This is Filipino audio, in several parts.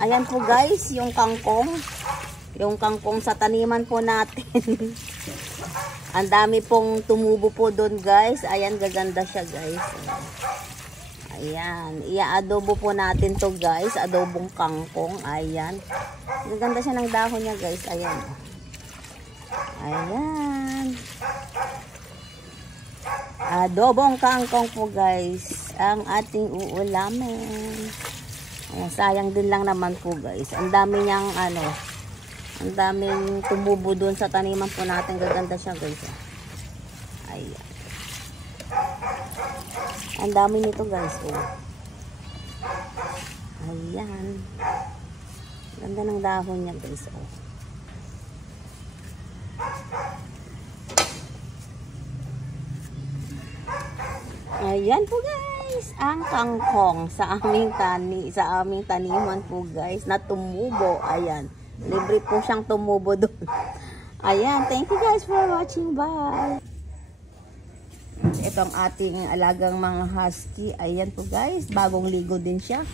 Ayan po guys, yung kangkong. Yung kangkong sa taniman po natin. Ang dami pong tumubo po doon guys. Ayan, gaganda siya guys. Ayan, ia-adobo po natin to guys. Adobong kangkong. Ayan. Gaganda siya ng dahon niya guys. Ayan. Ayan. Adobong kangkong po guys. Ang ating uulamin. Ayan, sayang din lang naman po guys. Ang dami niyang ang daming tumubo doon sa taniman po natin. Gaganda siya guys. Ayan. Ang dami nito guys. Oh. Ayan. Ganda ng dahon niya guys. Oh. Ayan po guys. Ang kangkong sa aming taniman po guys na tumubo. Ayan. Libre po siyang tumubo doon. Ayan. Thank you guys for watching. Bye. Ito ang ating alagang mga husky. Ayan po guys. Bagong ligo din siya.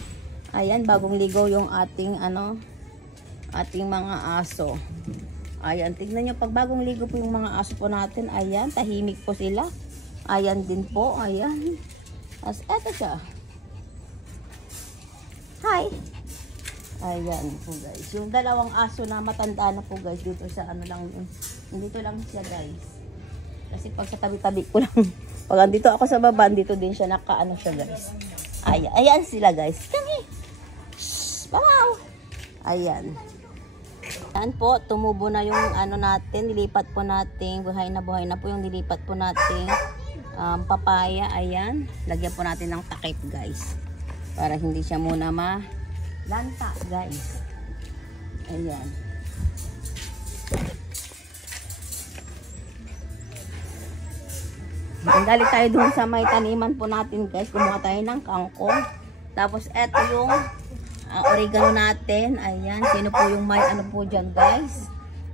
Ayan. Bagong ligo yung ating ating mga aso. Ayan. Tignan nyo. Pag bagong ligo po yung mga aso po natin. Ayan. Tahimik po sila. Ayan din po. Ayan. As eto siya. Hi. Ayan po guys. Yung dalawang aso na matanda na po guys. Dito sa dito lang siya guys. Kasi pag sa tabi-tabi ko lang. Pag andito ako sa baba, dito din siya siya guys. Ayan. Ayan sila guys. Kami. Shhh. Wow. Ayan. Ayan po. Tumubo na yung natin. Nilipat po natin. Buhay na po yung nilipat po natin. Papaya. Ayan. Lagyan po natin ng takip guys. Para hindi siya muna lanta guys. Ayan. Galing tayo dun sa may taniman po natin guys. Kumuha tayo ng kangkong. Tapos eto yung oregano natin. Ayan. Sino po yung may po dyan guys.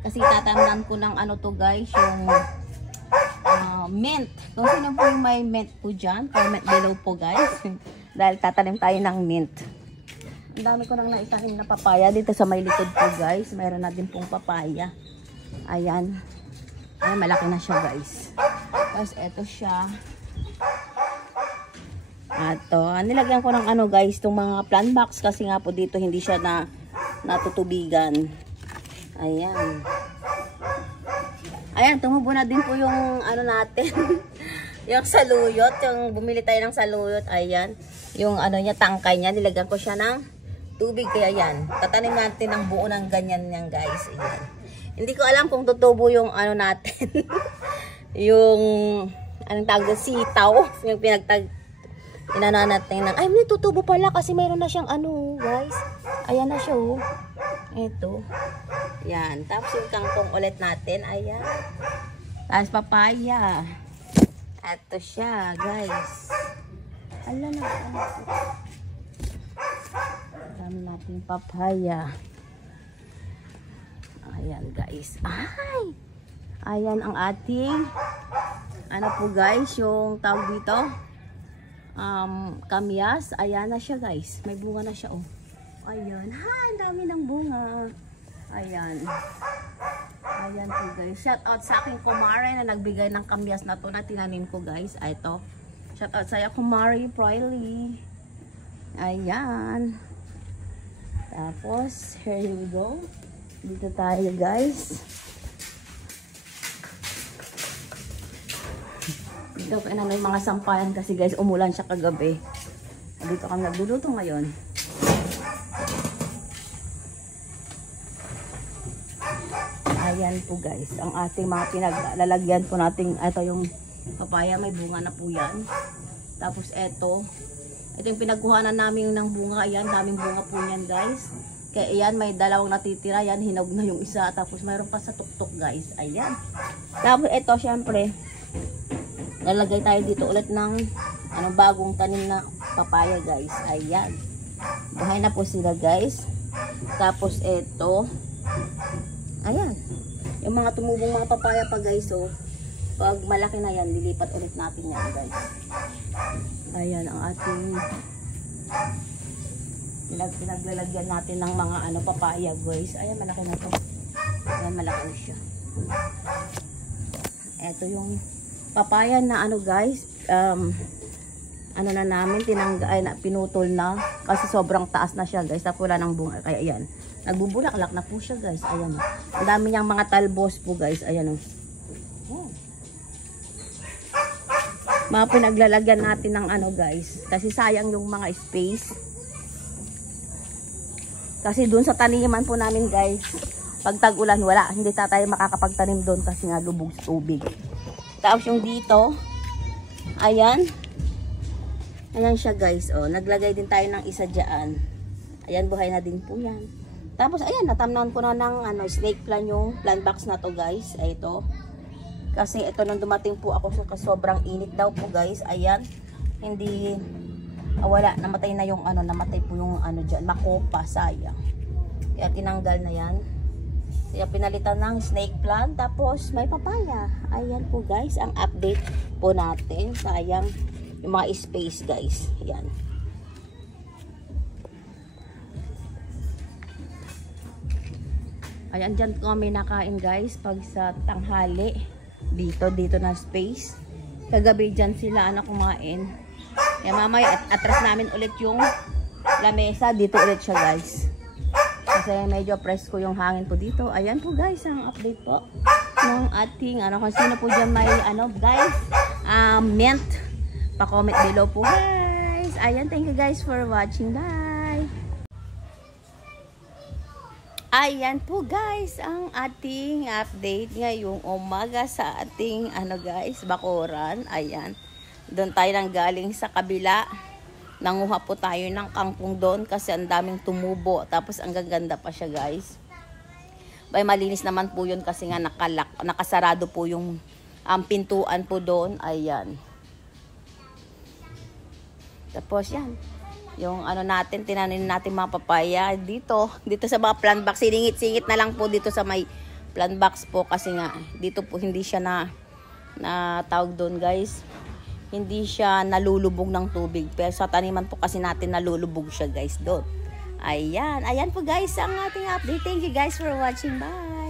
Kasi tatamnan ko ng to guys. Yung mint. Kung sino po yung may mint po dyan. Comment below po guys. Dahil tatanim tayo ng mint. Ang dami ko nang naitanim na papaya dito sa may likod po guys. Mayroon na din pong papaya. Ayan. Ay, malaki na siya guys. Tapos eto siya. Ato. Nilagyan ko ng guys, itong mga plant box kasi nga po dito hindi siya natutubigan. Ayan. Ayan, tumubo na din po yung natin. Yung saluyot. Yung bumili tayo ng saluyot. Ayan. Yung niya, tangkay niya. Nilagyan ko siya ng tubig, kaya yan. Tatanim natin ng buo ng ganyan yan guys. Ayan. Hindi ko alam kung tutubo yung natin. Yung anong tawag na sitaw. Yung inana natin ng, ay may tutubo pala kasi mayroon na siyang guys. Ayan na siya oh. Ito. Yan. Tapos yung kangkong ulit natin. Ayan. Tapos papaya. Ito siya guys. Ala na. Dami natin papaya. Ayan guys. Ay! Ayan ang ating po guys, yung tawag dito kamyas. Ayan na siya guys. May bunga na siya oh. Ayan. Ang dami ng bunga. Ayan. Ayan po guys. Shout out sa aking kumare na nagbigay ng kamyas na to na tinanim ko guys. Ito. Shout out sa iyo kumare Proily. Ayan. Tapos, here we go. Dito tayo guys. Dito ko yung mga sampayan kasi guys, umulan siya kagabi. Dito kami nagluluto ngayon. Ayan po guys, ang ating mga pinaglalagyan po natin. Ito yung papaya, may bunga na po yan. Tapos ito yung pinagkuhanan namin ng bunga. Ayan, daming bunga po yan guys. Kaya ayan, may dalawang natitira. Ayan, hinog na yung isa. Tapos mayroon pa sa tuktok guys. Ayan. Tapos ito syempre, lalagay tayo dito ulit ng bagong tanim na papaya guys. Ayan. Buhay na po sila guys. Tapos ito. Ayan. Yung mga tumubong mga papaya pa guys. So, pag malaki na yan, lilipat ulit natin yan guys. Ayan ang ating Pinaglalagyan natin ng mga ano, papaya guys. Ayan, malaki na to. Ayan, malaki na siya. Ito yung papaya na ano guys, ano na namin, pinutol na. Kasi sobrang taas na siya guys. Tapos wala ng bunga. Kaya ayan, nagbubulaklak na po siya guys. Ayan. Ang dami niyang mga talbos po guys. Ayan o. Oh. Mga pinaglalagyan natin ng ano guys. Kasi sayang yung mga space. Kasi dun sa taniman po namin guys, pag tag-ulan wala. Hindi tayo makakapagtanim doon kasi nga lubog sa tubig. Tapos yung dito, ayan. Ayan siya guys. Oh, naglagay din tayo ng isa dyan. Ayan, buhay na din po yan. Tapos ayan, natamnan ko na ng ano, snake plant yung plant box na to guys. Ay ito. Kasi ito nung dumating po ako sa sobrang init daw po guys. Ayan. Hindi wala, namatay na yung ano, namatay po yung ano diyan, makopa, sayang. Kaya tinanggal na yan. Kaya pinalitan ng snake plant. Tapos may papaya. Ayan po guys, ang update po natin. Sayang yung mga space guys. Ayan. Ayan, dyan kami nakain guys pag sa tanghali. Dito na space. Kagabi dyan sila anak kumain. Kaya mamaya atras namin ulit yung lamesa. Dito ulit siya guys. Kasi medyo presko yung hangin po dito. Ayan po guys, ang update po ng ating ano, kung sino po dyan may ano guys, mint, pa-comment below po guys. Ayan, thank you guys for watching. Bye! Ayan po guys, ang ating update ngayong umaga sa ating ano guys, bakuran. Ayan, doon tayo nang galing sa kabila. Nanguha po tayo ng kangkong doon kasi ang daming tumubo. Tapos ang gaganda pa siya guys. Bay, malinis naman po yun kasi nga nakasarado po yung pintuan po doon. Ayan. Tapos yan. Yung ano natin, tinanin natin mga papaya dito sa mga plant box. Siningit-singit na lang po dito sa may plant box po kasi nga dito po hindi siya na tawag doon guys. Hindi siya nalulubog ng tubig. Pero sa taniman po kasi natin nalulubog siya guys doon. Ayan. Ayan po guys ang ating update. Thank you guys for watching. Bye!